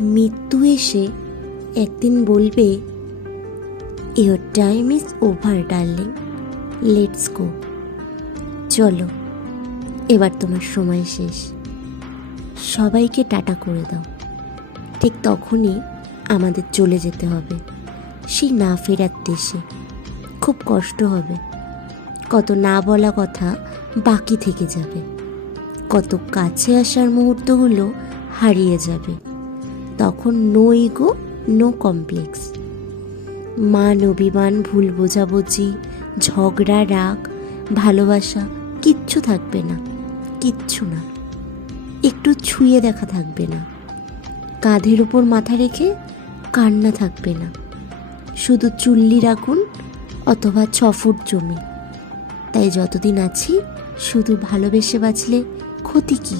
মৃত্যু এসে একদিন বলবে, your time is over darling, let's go. চলো, এবার তোমার সময় শেষ, সবাইকে টাটা করে দাও। ঠিক তখনই আমাদের চলে যেতে হবে সেই না ফেরার দেশে। খুব কষ্ট হবে, কত না বলা কথা বাকি থেকে যাবে, কত কাছে আসার মুহূর্তগুলো হারিয়ে যাবে। তখন নো ইগো, নো কমপ্লেক্স। মান অভিমান, ভুল বোঝাবুঝি, ঝগড়া, রাগ, ভালোবাসা কিচ্ছু থাকবে না, কিচ্ছু না। একটু ছুঁয়ে দেখা থাকবে না, কাঁধের ওপর মাথা রেখে কান্না থাকবে না। শুধু চুল্লি রাখুন অথবা 6 ফুট জমি। তাই যতদিন আছি শুধু ভালোবেসে বাঁচলে ক্ষতি কী?